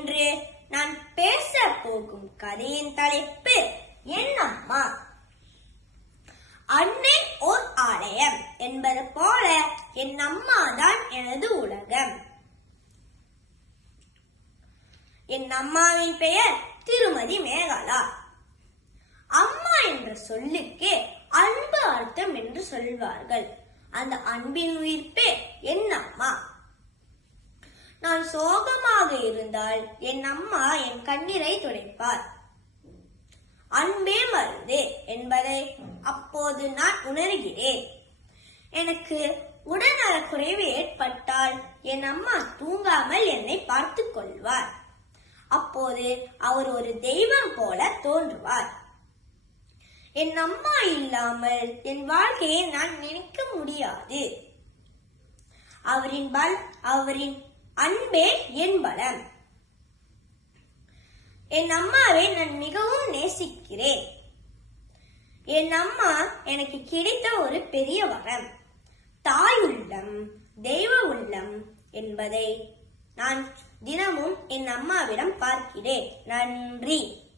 என்று நான் பேச போகும் கதையின் தலைப்பு என் அம்மா. அன்னை ஓர் ஆலயம் என்பது போல என் அம்மா தான் எனது உலகம். என் அம்மாவின் பெயர் திருமதி மேகலா. அம்மா என்ற சொல்லுக்கு அன்பு அர்த்தம் என்று சொல்வார்கள். அந்த அன்பின் உயிர்ப்பே என் அம்மா. நான் சோகமாக இருந்தால் என் அம்மா என் கண்ணீரை துடைப்பார். அன்பே மருந்து என்பதை அப்போது நான் உணர்கிறேன். எனக்கு உடல்நலக்குறைவு ஏற்பட்டால் என் அம்மா தூங்காமல் என்னை பார்த்துக் கொள்வார். அப்போது அவர் ஒரு தெய்வம் போல தோன்றுவார். என் அம்மா இல்லாமல் என் வாழ்க்கையை நான் நினைக்க முடியாது. அவரின் அன்பே என் பலம். என் அம்மாவை நான் மிகவும் நேசிக்கிறேன். என் அம்மா எனக்கு கிடைத்த ஒரு பெரிய வரம். தாய் உள்ளம், தெய்வ உள்ளம் என்பதை நான் தினமும் என் அம்மாவிடம் பார்க்கிறேன். நன்றி.